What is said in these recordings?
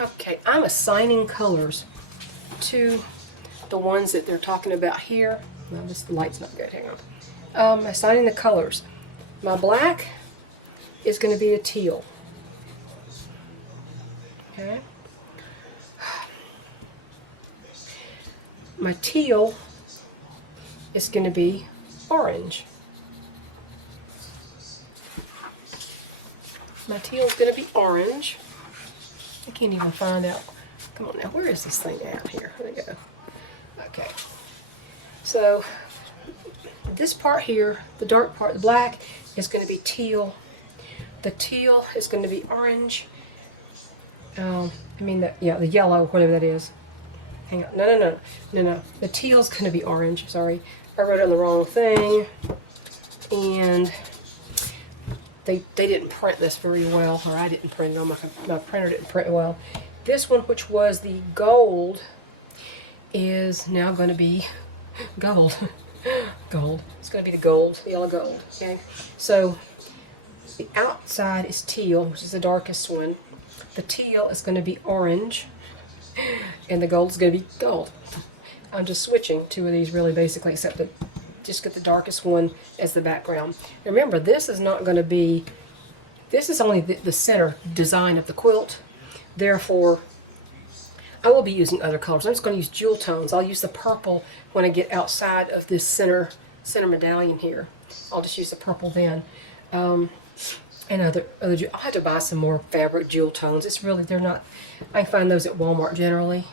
Okay, I'm assigning colors to the ones that they're talking about here. No, this light's not good. Hang on. Assigning the colors. My black is going to be a teal. Okay. My teal is going to be orange. My teal is going to be orange. I can't even find out. Come on now, where is this thing at here? There we go. Okay. So this part here, the dark part, the black, is going to be teal. The teal is going to be orange. The yellow, whatever that is. Hang on. No. The teal's going to be orange. Sorry, I wrote on the wrong thing. And they didn't print this very well, or I didn't print it on my printer didn't print it well. This one, which was the gold, is now going to be gold. Gold. It's going to be the gold, the yellow gold. Okay. So the outside is teal, which is the darkest one. The teal is going to be orange, and the gold is going to be gold. I'm just switching two of these really basically, except that just get the darkest one as the background. Remember, this is not going to be, this is only the center design of the quilt. Therefore, I will be using other colors. I'm just going to use jewel tones. I'll use the purple when I get outside of this center medallion here. I'll just use the purple then. And other I'll have to buy some more fabric jewel tones. It's really, they're not, I find those at Walmart generally.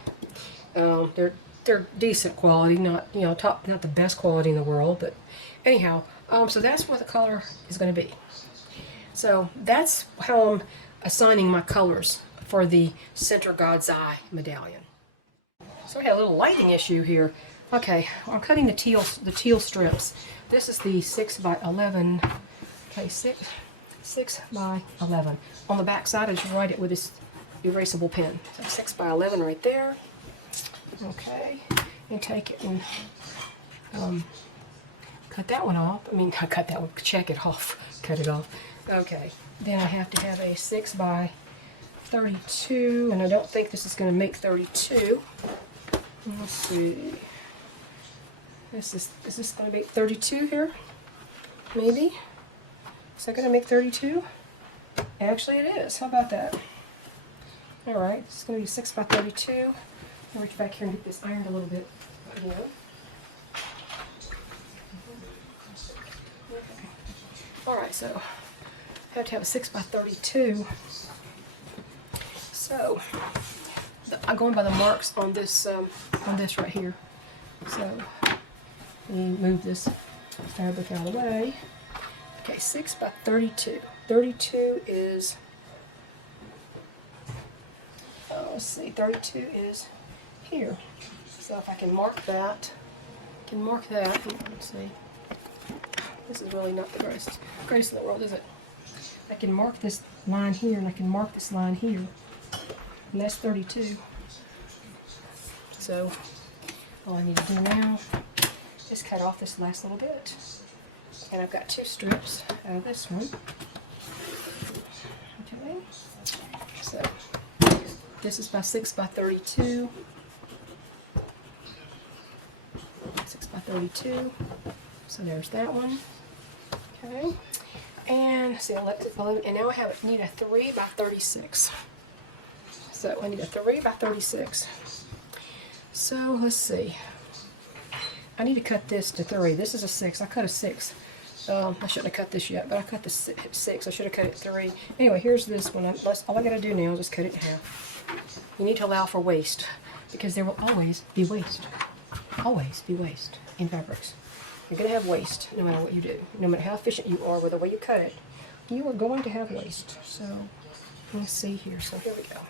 They're decent quality, not not the best quality in the world, but anyhow, so that's what the color is going to be. So that's how I'm assigning my colors for the Center God's Eye medallion. So we had a little lighting issue here. Okay, I'm cutting the teal strips. This is the 6x11. Okay, 6 by 11. On the back side, I just write it with this erasable pen. So 6x11 right there. Okay, and take it and cut that one off. I mean, not cut that one, check it off. Cut it off. Okay, then I have to have a 6x32, and I don't think this is going to make 32. Let's see. Is this going to make 32 here? Maybe. Is that going to make 32? Actually, it is. How about that? All right, it's going to be 6x32. I'll reach back here and get this ironed a little bit again. Okay. All right, so I have to have a 6x32. So I'm going by the marks on this right here. So let me move this fabric out of the way. Okay, 6x32. 32 is, let's see, 32 is here. So if I can mark that, let's see. This is really not the greatest in the world, is it? I can mark this line here, and I can mark this line here, and that's 32. So all I need to do now is cut off this last little bit. And I've got two strips out of this one. Okay, so this is by 6x32. 6x32. So there's that one. Okay, and see, and now I need a 3x36. So I need a 3x36. So let's see. I need to cut this to 3. This is a 6. I cut a 6. I shouldn't have cut this yet, but I cut the 6. I should have cut it 3. Anyway, here's this one. All I got to do now is just cut it in half. You need to allow for waste, because there will always be waste. Always be waste in fabrics. You're going to have waste no matter what you do. No matter how efficient you are with the way you cut it, you are going to have waste. So let's see here. So here we go.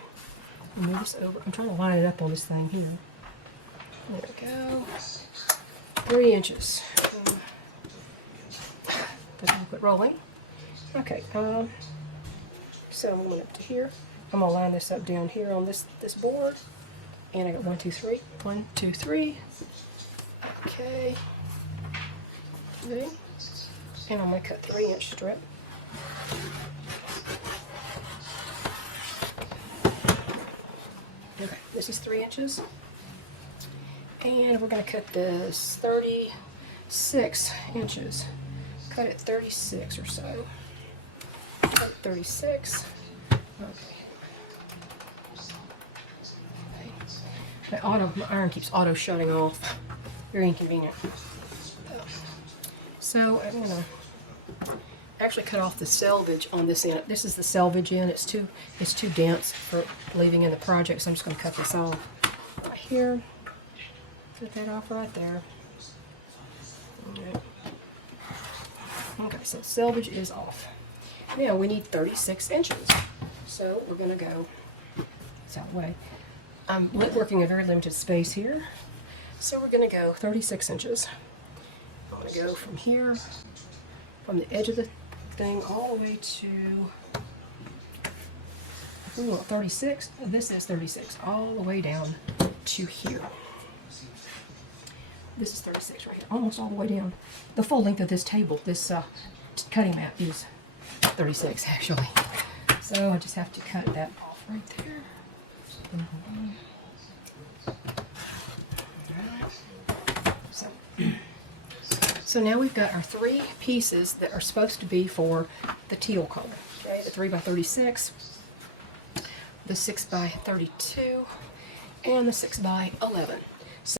I'll move this over. I'm trying to line it up on this thing here. There we go. 3 inches. Doesn't quit rolling. Okay, so I'm going up to here. I'm going to line this up down here on this board. And I got 1, 2, 3. 1, 2, 3. Okay. Okay. And I'm going to cut 3-inch strip. Okay, this is 3 inches. And we're going to cut this 36 inches. Cut it 36 or so. Cut 36. Okay. My iron keeps auto shutting off. Very inconvenient. So I'm going to actually cut off the selvage on this end. This is the selvage end. It's too dense for leaving in the project, so I'm just going to cut this off right here. Cut that off right there. Okay, so selvage is off. Now we need 36 inches. So we're going to go this out of the way. I'm working a very limited space here. So we're going to go 36 inches. I'm going to go from here, from the edge of the thing all the way to, we want 36. This is 36, all the way down to here. This is 36 right here, almost all the way down. The full length of this table, this cutting mat is 36 actually. So I just have to cut that off right there. So now we've got our 3 pieces that are supposed to be for the teal color. Okay, the 3 by 36, the 6 by 32, and the 6 by 11. So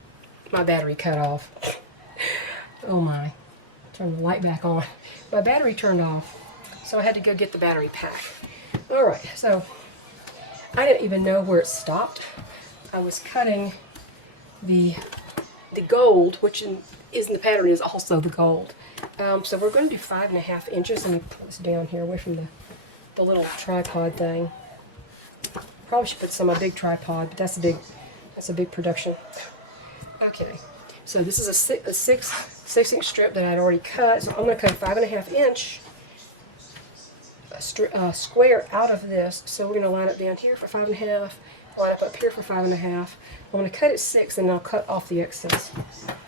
my battery cut off. Oh my. Turn the light back on. My battery turned off, so I had to go get the battery pack. Alright, so I didn't even know where it stopped. I was cutting the gold, which in the pattern is also the gold. So we're going to do 5.5 inches. Let me put this down here away from the little tripod thing. Probably should put some on my big tripod, but that's a big production. Okay, so this is a 6-inch strip that I'd already cut. So I'm going to cut a 5.5 inch square out of this. So we're going to line up down here for 5.5, line up here for 5.5. I'm going to cut it 6, and then I'll cut off the excess.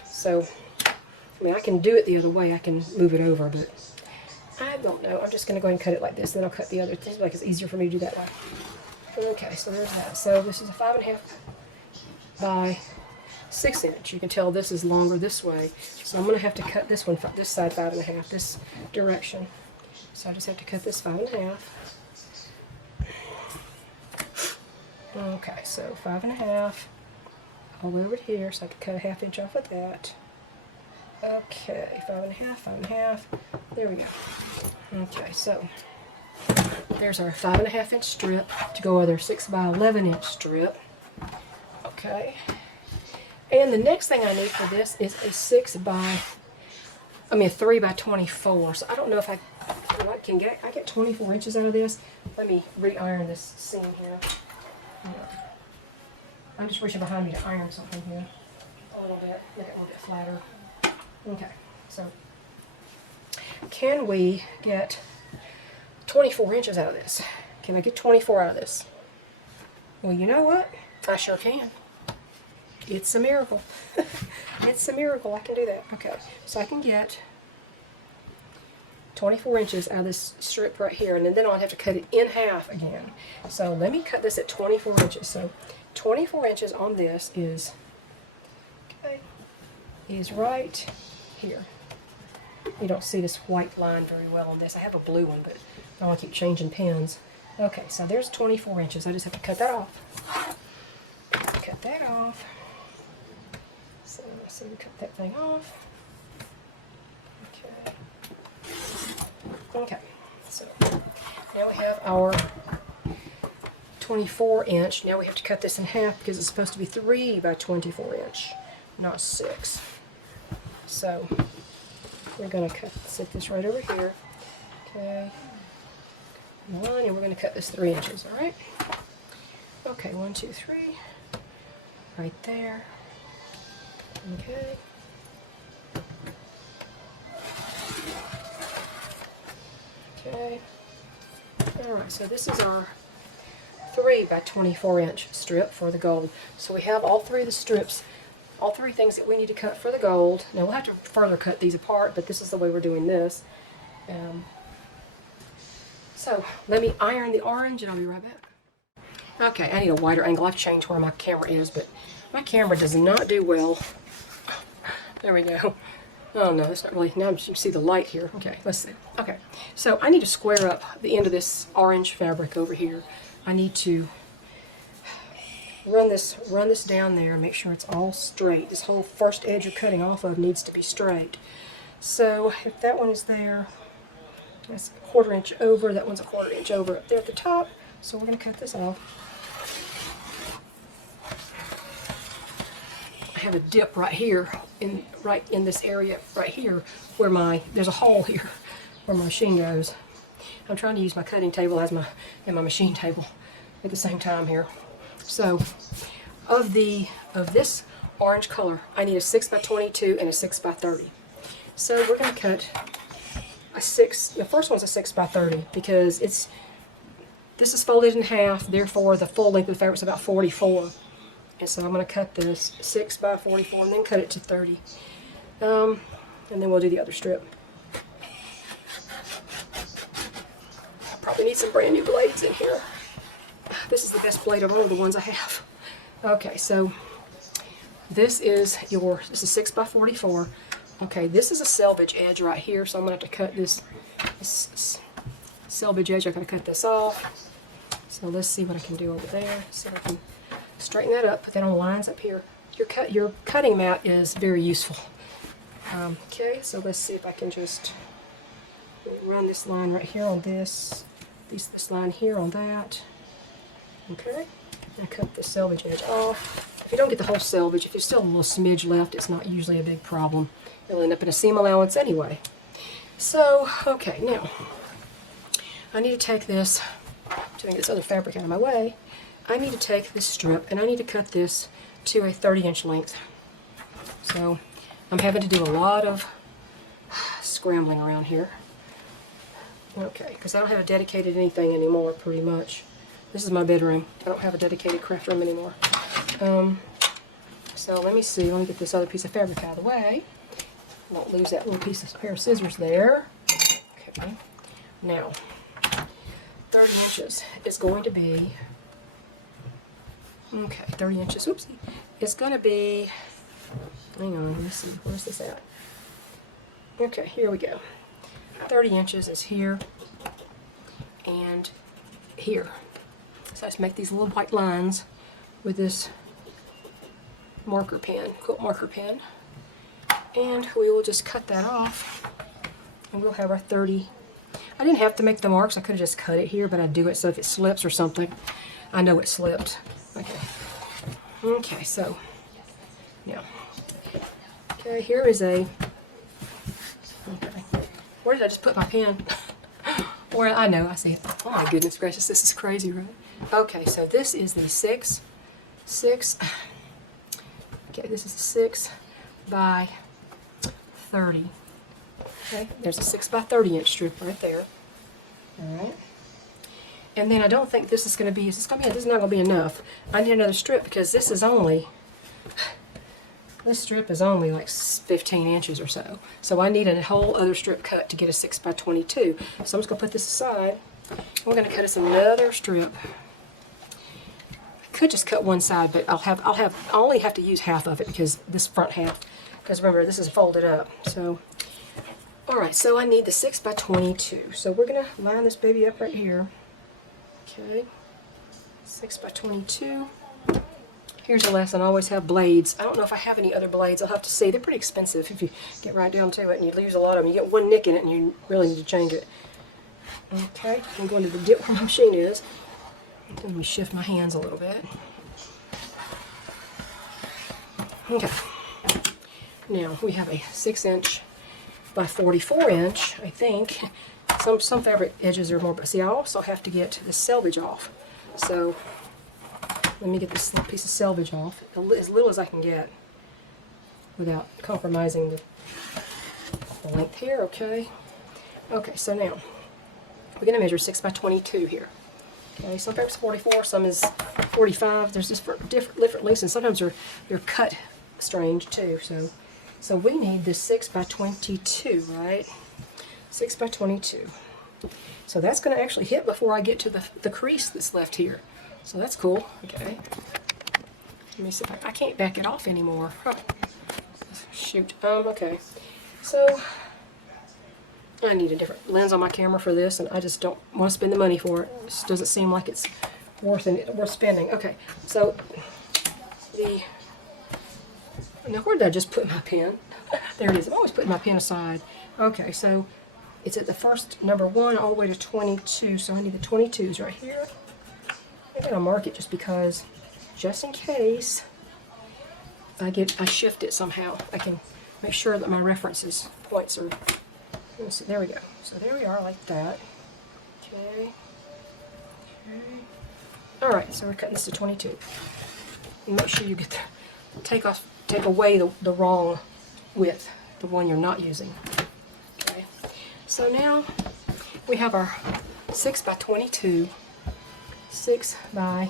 So, I mean, I can do it the other way. I can move it over, but I don't know. I'm just going to go ahead and cut it like this, then I'll cut the other things, like it's easier for me to do that way. Okay, so there's that. So this is a 5.5 by 6 inch. You can tell this is longer this way. So I'm going to have to cut this one, this side 5.5, this direction. So I just have to cut this 5.5. Okay, so 5.5 all the way over here, so I can cut a 1/2 inch off of that. Okay, 5.5, 5.5. There we go. Okay, so there's our 5.5 inch strip to go with our 6 by 11 inch strip. Okay, and the next thing I need for this is a 3 by 24. So I don't know if I can get 24 inches out of this. Let me re-iron this seam here. I'm just reaching behind me to iron something here a little bit, make it a little bit flatter. Okay, so can we get 24 inches out of this? Can I get 24 out of this? Well, you know what? I sure can. It's a miracle. It's a miracle. I can do that. Okay, so I can get 24 inches out of this strip right here, and then I'll have to cut it in half again. So let me cut this at 24 inches. So 24 inches on this is right here. You don't see this white line very well on this. I have a blue one, but I don't want to keep changing pens. Okay, so there's 24 inches. I just have to cut that off. Cut that off. So we cut that thing off. Okay. Okay, so now we have our 24 inch. Now we have to cut this in half because it's supposed to be 3 by 24 inch, not 6. So we're going to set this right over here. Okay, and we're going to cut this 3 inches. All right. Okay, 1, 2, 3, right there. Okay. Okay. Alright, so this is our 3 by 24 inch strip for the gold. So we have all 3 of the strips, all 3 things that we need to cut for the gold. Now we'll have to further cut these apart, but this is the way we're doing this. So let me iron the orange and I'll be right back. Okay, I need a wider angle. I've changed where my camera is, but my camera does not do well. There we go. Oh no, that's not really, now you can see the light here. Okay, let's see. Okay, so I need to square up the end of this orange fabric over here. I need to run this down there and make sure it's all straight. This whole first edge you're cutting off of needs to be straight. So if that one is there, that's a 1/4 inch over, that one's a 1/4 inch over up there at the top. So we're going to cut this off. I have a dip right here, right in this area right here, where there's a hole here where my machine goes. I'm trying to use my cutting table and my machine table at the same time here. So of this orange color, I need a 6x22 and a 6x30. So we're going to cut a 6. The first one's a 6x30 because this is folded in half. Therefore, the full length of the fabric is about 44. And so I'm going to cut this 6x44 and then cut it to 30. And then we'll do the other strip. I probably need some brand new blades in here. This is the best blade of all the ones I have. Okay, so this is 6x44. Okay, this is a selvage edge right here, so I'm going to have to cut this selvage edge. I'm going to cut this off. So let's see what I can do over there. See if I can straighten that up, put that on lines up here. Your cutting mat is very useful. Okay, so let's see if I can just run this line right here on this line here on that. Okay, and cut the selvage edge off. If you don't get the whole selvage, if there's still a little smidge left, it's not usually a big problem. It'll end up in a seam allowance anyway. So, okay, now I need to take this, to get this other fabric out of my way. I need to take this strip and I need to cut this to a 30-inch length. So I'm having to do a lot of scrambling around here. Okay, because I don't have a dedicated anything anymore, pretty much. This is my bedroom. I don't have a dedicated craft room anymore. So let me see. Let me get this other piece of fabric out of the way. Won't lose that little pair of scissors there. Okay. Now, 30 inches is going to be, okay, 30 inches, oopsie. It's going to be, hang on, let me see, where's this at? Okay, here we go. 30 inches is here and here. So I just make these little white lines with this marker pen, quilt marker pen. And we will just cut that off and we'll have our 30. I didn't have to make the marks, I could have just cut it here, but I do it so if it slips or something, I know it slipped. Okay. Okay, so now, okay, here is a, okay, where did I just put my pen? Where, I know, I see it. Oh my goodness gracious, this is crazy, right? Okay, so this is the 6, okay, this is a 6 by 30. Okay, there's a 6 by 30 inch strip right there. Alright. And then I don't think this is going to be, this is not going to be enough. I need another strip because this strip is only like 15 inches or so. So I need a whole other strip cut to get a 6 by 22. So I'm just going to put this aside. We're going to cut us another strip. I could just cut one side, but I only have to use half of it because this front half, because remember this is folded up. So, alright, so I need the 6 by 22. So we're going to line this baby up right here. Okay, 6 by 22. Here's a lesson, I always have blades. I don't know if I have any other blades, I'll have to see. They're pretty expensive if you get right down to it and you lose a lot of them. You get one nick in it and you really need to change it. Okay, I'm going to the dip where my machine is. Let me shift my hands a little bit. Okay, now we have a 6 inch by 44 inch, I think. Some fabric edges are more, but see, I also have to get this selvage off. So let me get this little piece of selvage off, as little as I can get, without compromising the length here. Okay. Okay. So now we're going to measure 6 by 22 here. Okay. Some fabric's 44, some is 45. There's just different lengths, and sometimes they're cut strange too. So we need this 6 by 22, right? 6 by 22. So that's going to actually hit before I get to the crease that's left here. So that's cool. Okay. Let me see if I can't back it off anymore. Huh. Shoot. Okay. So I need a different lens on my camera for this, and I just don't want to spend the money for it. It just doesn't seem like it's worth spending. Okay. So now where did I just put my pen? There it is. I'm always putting my pen aside. Okay, so it's at the first number 1 all the way to 22. So I need the 22s right here. I'm gonna mark it just because, just in case I shift it somehow, I can make sure that my references points are. Let's see. There we go. So there we are, like that. Okay. Okay. All right. So we're cutting this to 22. And make sure you get take away the wrong width, the one you're not using. Okay. So now we have our 6 by 22. 6 by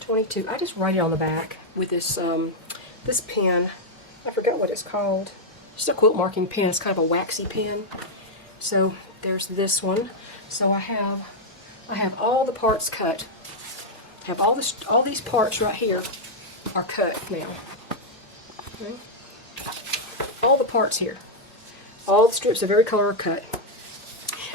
22. I just write it on the back with this this pen. I forgot what it's called. Just a quilt marking pen. It's kind of a waxy pen. So there's this one. So I have all the parts cut. I have all these parts right here are cut now. Okay. All the parts here. All the strips of every color are cut.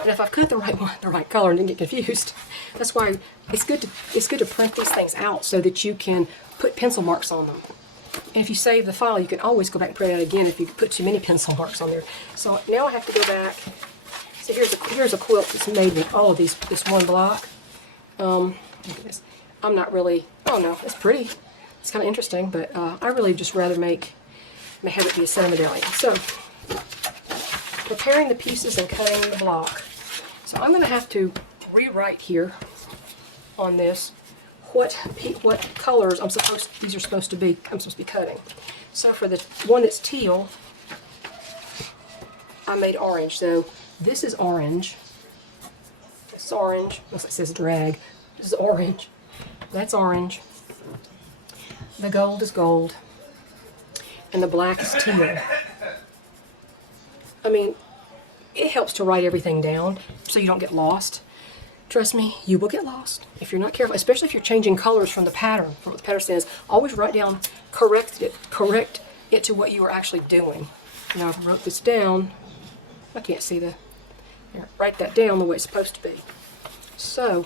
And if I've cut the right one, the right color, and didn't get confused, that's why it's good to print these things out so that you can put pencil marks on them. And if you save the file, you can always go back and print it out again if you put too many pencil marks on there. So now I have to go back. So here's a quilt that's made with all of this one block. Look at this. I'm not really. Oh no, it's pretty. It's kind of interesting, but I really just rather have it be a set of medallion. So preparing the pieces and cutting the block. So I'm going to have to rewrite here on this what colors these are supposed to be. I'm supposed to be cutting. So for the one that's teal, I made orange. So this is orange. This is orange. Looks like it says drag. This is orange. That's orange. The gold is gold. And the black is teal. I mean, it helps to write everything down so you don't get lost. Trust me, you will get lost if you're not careful, especially if you're changing colors from the pattern, from what the pattern says. Always write down, correct it to what you are actually doing. Now, if I wrote this down, I can't see here, write that down the way it's supposed to be. So,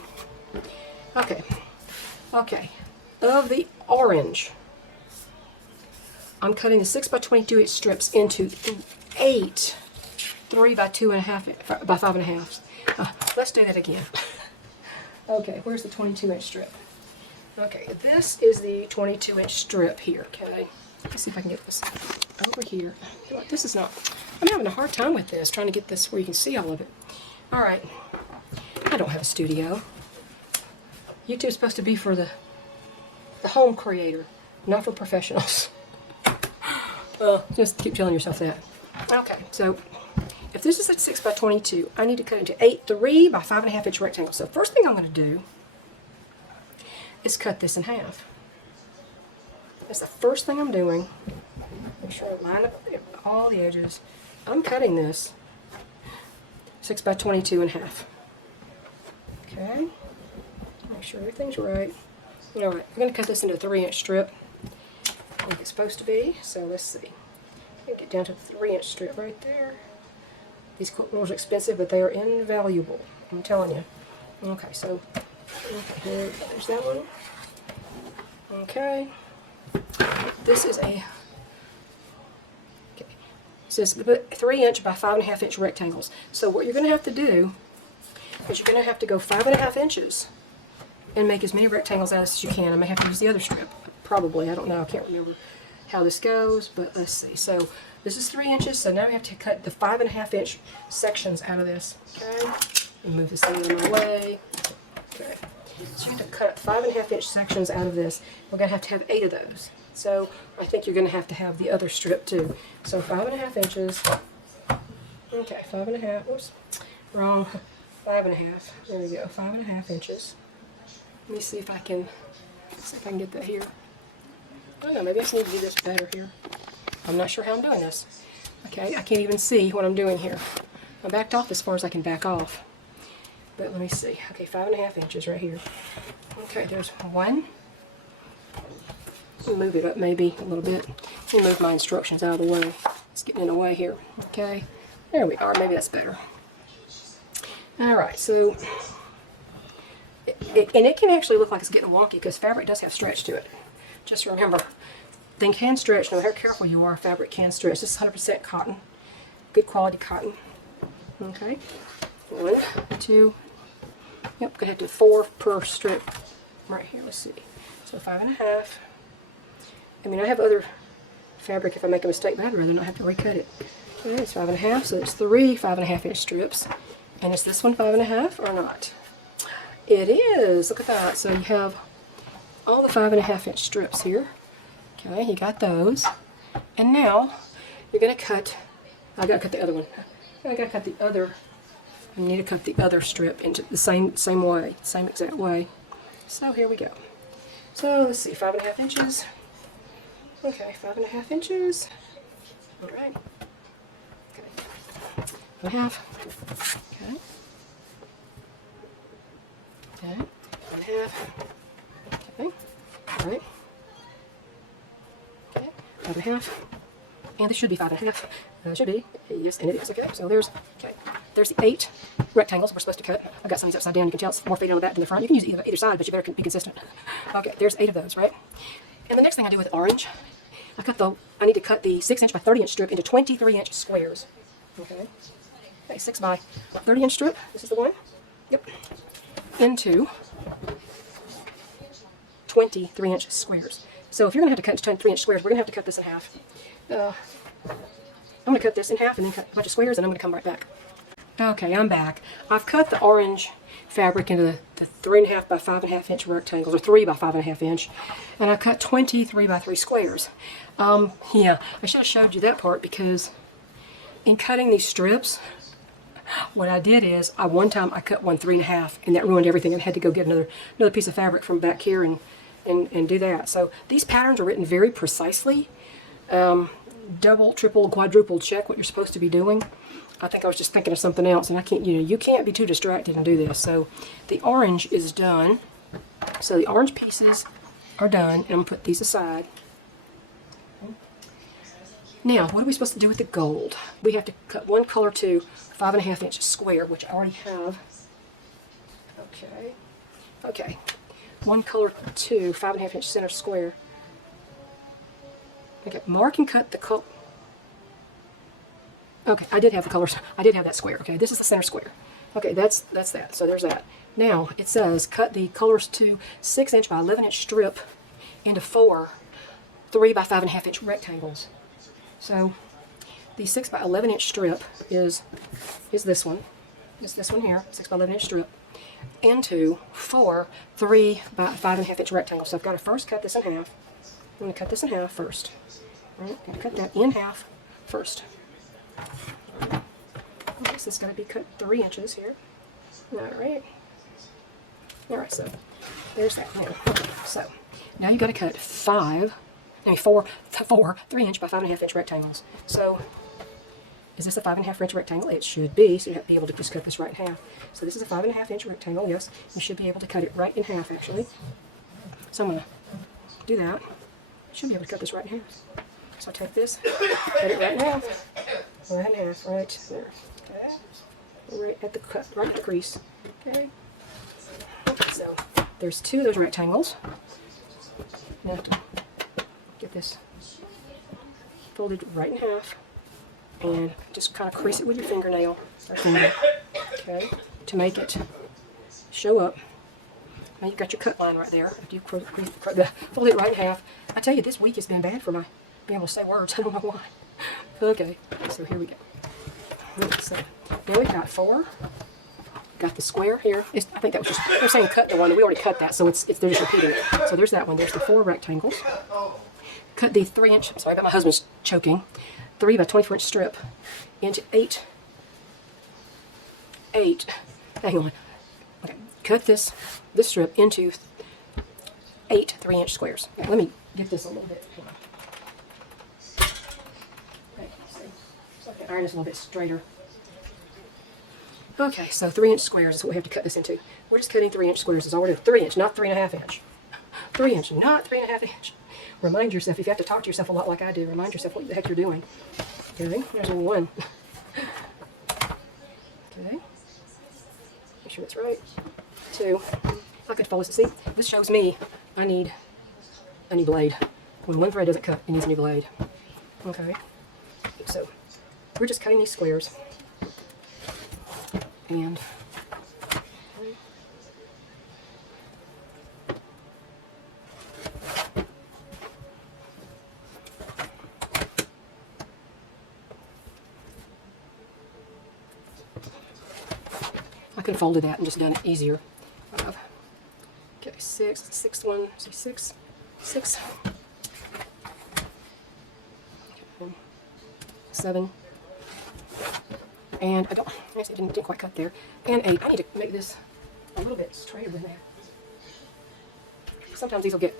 okay. Of the orange, I'm cutting the 6 by 22 inch strips into 8 3 by 2.5 by 5.5. Let's do that again. Okay, where's the 22 inch strip? Okay, this is the 22 inch strip here. Okay, let's see if I can get this over here. This is not. I'm having a hard time with this, trying to get this where you can see all of it. All right, I don't have a studio. YouTube's supposed to be for the home creator, not for professionals. Just keep telling yourself that. Okay, so if this is a 6 by 22, I need to cut into 8 3 by 5.5 inch rectangles. So first thing I'm going to do is cut this in half. That's the first thing I'm doing. Make sure I line up all the edges. I'm cutting this 6 by 22 in half. Okay. Make sure everything's right. All right, I'm going to cut this into a 3 inch strip like it's supposed to be. So let's see. Get down to the 3 inch strip right there. These quilt rollers are expensive, but they are invaluable. I'm telling you. Okay, so okay, there's that one. Okay. This is a. Okay. It says 3 inch by 5.5 inch rectangles. So what you're going to have to do is you're going to have to go 5.5 inches and make as many rectangles out as you can. I may have to use the other strip. Probably. I don't know. I can't remember how this goes, but let's see. So this is 3 inches, so now we have to cut the 5.5 inch sections out of this. Okay, and move this out of my way. Okay, so you have to cut 5.5 inch sections out of this. We're going to have 8 of those. So I think you're going to have the other strip too. So 5.5 inches. Okay, 5.5. Oops, wrong. 5.5. There we go. 5.5 inches. Let me see if I can get that here. I don't know, maybe I just need to do this better here. I'm not sure how I'm doing this. Okay, I can't even see what I'm doing here. I backed off as far as I can back off. but let me see. Okay, 5.5 inches right here. Okay, there's one. Move it up maybe a little bit. Let me move my instructions out of the way. It's getting in the way here. Okay, there we are. Maybe that's better. All right, so it can actually look like it's getting wonky because fabric does have stretch to it. Just remember, thing can stretch. No matter how careful you are, fabric can stretch. This is 100% cotton, good quality cotton. Okay, 1, 2. Yep, gonna have to do 4 per strip right here. Let's see. So 5.5. I mean, I have other fabric if I make a mistake, but I'd rather not have to recut it. Okay, it's 5.5, so it's 3 5.5 inch strips. And is this one 5.5 or not? It is. Look at that. So you have all the 5.5 inch strips here. Okay, you got those. And now you're gonna cut. I gotta cut the other one. I gotta cut the other. I need to cut the other strip into the same way, same exact way. So here we go. So let's see, 5.5 inches. Okay, 5.5 inches. All right. Okay. 5.5. Okay. Okay. 5.5. Okay. All right. Okay. 5.5. And this should be 5.5. Should be. Yes, and it is. Okay. So there's. Okay. There's the 8 rectangles we're supposed to cut. I've got some of these upside down. You can tell it's more faded on the back than the front. You can use either side, but you better be consistent. Okay. There's 8 of those, right? And the next thing I do with orange, I need to cut the 6 inch by 30 inch strip into 23 inch squares. Okay. Okay, 6 by 30 inch strip. This is the one. Yep. Into 23 inch squares. So if you're going to have to cut 23 inch squares, we're going to have to cut this in half. I'm going to cut this in half and then cut a bunch of squares, and I'm going to come right back. Okay, I'm back. I've cut the orange fabric into the 3.5 by 5.5 inch rectangles, or 3 by 5.5 inch, and I cut 23 by 3 squares. Yeah, I should have showed you that part because in cutting these strips, what I did is, one time I cut one 3.5, and that ruined everything. I had to go get another piece of fabric from back here and do that. So these patterns are written very precisely. Double, triple, quadruple check what you're supposed to be doing. I think I was just thinking of something else, and I can't, you can't be too distracted and do this. So the orange is done. So the orange pieces are done, and I'm going to put these aside. Now, what are we supposed to do with the gold? We have to cut one color to 5.5 inch square, which I already have. Okay. Okay. One color to 5.5 inch center square. Okay, mark and cut the color. Okay, I did have the colors. I did have that square. Okay, this is the center square. Okay, that's that. So there's that. Now it says cut the colors to 6 inch by 11 inch strip into 4 3 by 5.5 inch rectangles. So the 6 by 11 inch strip is this one. It's this one here, 6 by 11 inch strip, into 4 3 by 5.5 inch rectangles. So I've got to first cut this in half. I'm going to cut this in half first. All right, got to cut that in half first. Okay, so it's going to be cut 3 inches here. Alright. Alright, so there's that. Now, okay, so now you've got to cut 4 3 inch by 5.5 inch rectangles. So is this a 5.5 inch rectangle? It should be, so you have to be able to just cut this right in half. So this is a 5.5 inch rectangle, yes. You should be able to cut it right in half, actually. So I'm going to do that. Should be able to cut this right in half. So I take this, cut it right in half. Right in half, right there. Okay. Right at the cut, right at the crease. Okay. So there's 2 of those rectangles. Now I have to get this folded right in half and just kind of crease it with your fingernail. Okay. To make it show up. Now you've got your cut line right there. After you fold it right in half. I tell you, this week has been bad for my being able to say words. I don't know why. Okay, so here we go. So now we've got 4. Got the square here. I think that was just, they're saying cut the one. We already cut that, so they're just repeating it. So there's that one. There's the 4 rectangles. Cut the 3 inch, I'm sorry about my husband's choking, 3 by 24 inch strip into 8, hang on. Okay, cut this strip into 8 3 inch squares. Now, let me get this a little bit. Okay, see. So I can iron this a little bit straighter. Okay, so 3-inch squares is what we have to cut this into. We're just cutting 3-inch squares. Is all we're doing. 3-inch, not 3.5 inch. 3-inch, not 3.5 inch. Remind yourself, if you have to talk to yourself a lot like I do, remind yourself what the heck you're doing. Okay, there's a 1. Okay, make sure that's right. 2. I could follow this. See, this shows me I need a new blade. When one thread doesn't cut, it needs a new blade. Okay, so we're just cutting these squares. And I could have folded that and just done it easier. Okay, 6, 6th one, see 6, 6, okay, 7, and I guess it didn't quite cut there, and 8. I need to make this a little bit straighter than that. Sometimes these will get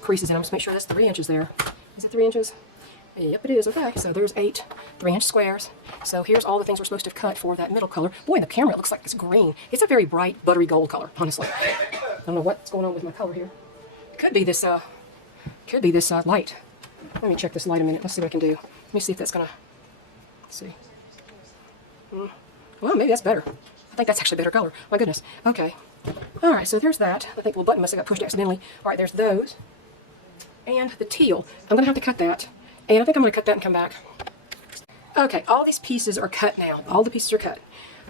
creases in them, so make sure that's 3 inches there. Is it 3 inches? Yep, it is. Okay, so there's 8 3-inch squares. So here's all the things we're supposed to cut for that middle color. Boy, in the camera it looks like it's green. It's a very bright, buttery gold color, honestly. I don't know what's going on with my color here. It could be this light. Let me check this light a minute. Let's see what I can do. Let me see if that's gonna. Let's see. Well, maybe that's better. I think that's actually a better color. My goodness. Okay. All right. So there's that. I think the little button must have got pushed accidentally. All right. There's those. And the teal. I'm gonna have to cut that. And I think I'm gonna cut that and come back. Okay. All these pieces are cut now. All the pieces are cut.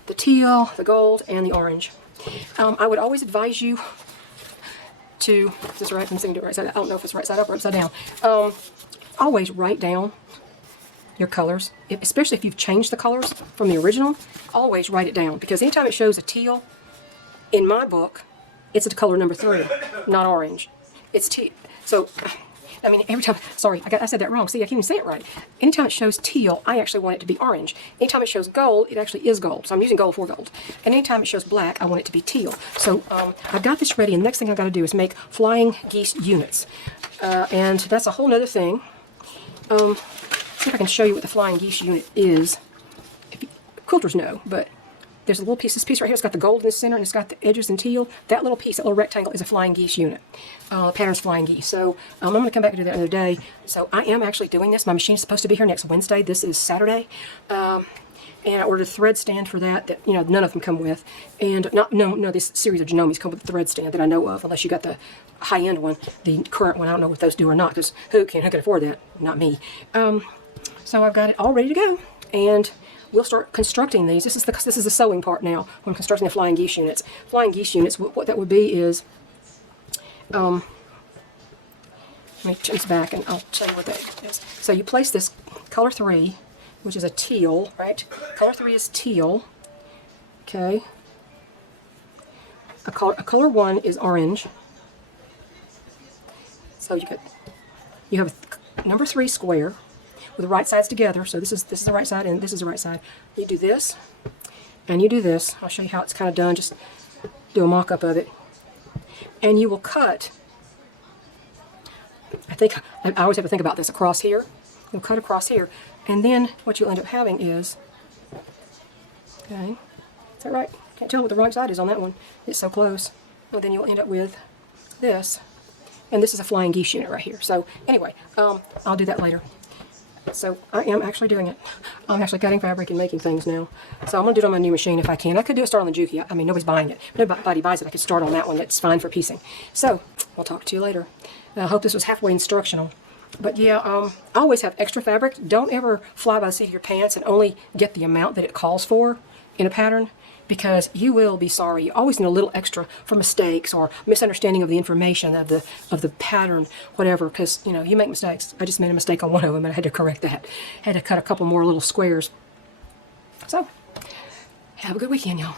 The teal, the gold, and the orange. I would always advise you to, is this right? I'm saying it right side. I don't know if it's right side up or upside down. Always write down your colors, especially if you've changed the colors from the original. Always write it down, because anytime it shows a teal, in my book, it's a color number 3, not orange. It's teal. So, I mean, every time, sorry, I said that wrong. See, I can't even say it right. Anytime it shows teal, I actually want it to be orange. Anytime it shows gold, it actually is gold. So I'm using gold for gold. And anytime it shows black, I want it to be teal. So I've got this ready, and the next thing I've got to do is make flying geese units. And that's a whole nother thing. See if I can show you what the flying geese unit is. Quilters know, but there's a little piece, this piece right here, it's got the gold in the center and it's got the edges in teal. That little piece, that little rectangle is a flying geese unit. Pattern's flying geese. So I'm going to come back and do that another day. So I am actually doing this. My machine's supposed to be here next Wednesday. This is Saturday. And I ordered a thread stand for that, you know, none of them come with. And no, this series of Genomes come with a thread stand that I know of, unless you got the high-end one, the current one. I don't know if those do or not, because who can afford that? Not me. So I've got it all ready to go. And we'll start constructing these. This is the sewing part now. When I'm constructing the flying geese units. Flying geese units, what that would be is, let me change this back and I'll tell you what that is. So you place this color 3, which is a teal, right? Color 3 is teal. Okay. A color 1 is orange. So you have a number 3 square with the right sides together. So this is the right side and this is the right side. You do this and you do this. I'll show you how it's kind of done. Just do a mock-up of it. And you will cut, I always have to think about this, across here. You'll cut across here. And then what you'll end up having is, okay, is that right? Can't tell what the right side is on that one. It's so close. And then you'll end up with this. And this is a flying geese unit right here. So anyway, I'll do that later. So I am actually doing it. I'm actually cutting fabric and making things now. So I'm going to do it on my new machine if I can. I could do a start on the Juki. I mean, nobody's buying it. Nobody buys it. I could start on that one. That's fine for piecing. So I'll talk to you later. I hope this was halfway instructional. But yeah, I always have extra fabric. Don't ever fly by the seat of your pants and only get the amount that it calls for in a pattern, because you will be sorry. You always need a little extra for mistakes or misunderstanding of the information of the pattern, whatever, because you know you make mistakes. I just made a mistake on one of them and I had to correct that. Had to cut a couple more little squares. So have a good weekend, y'all.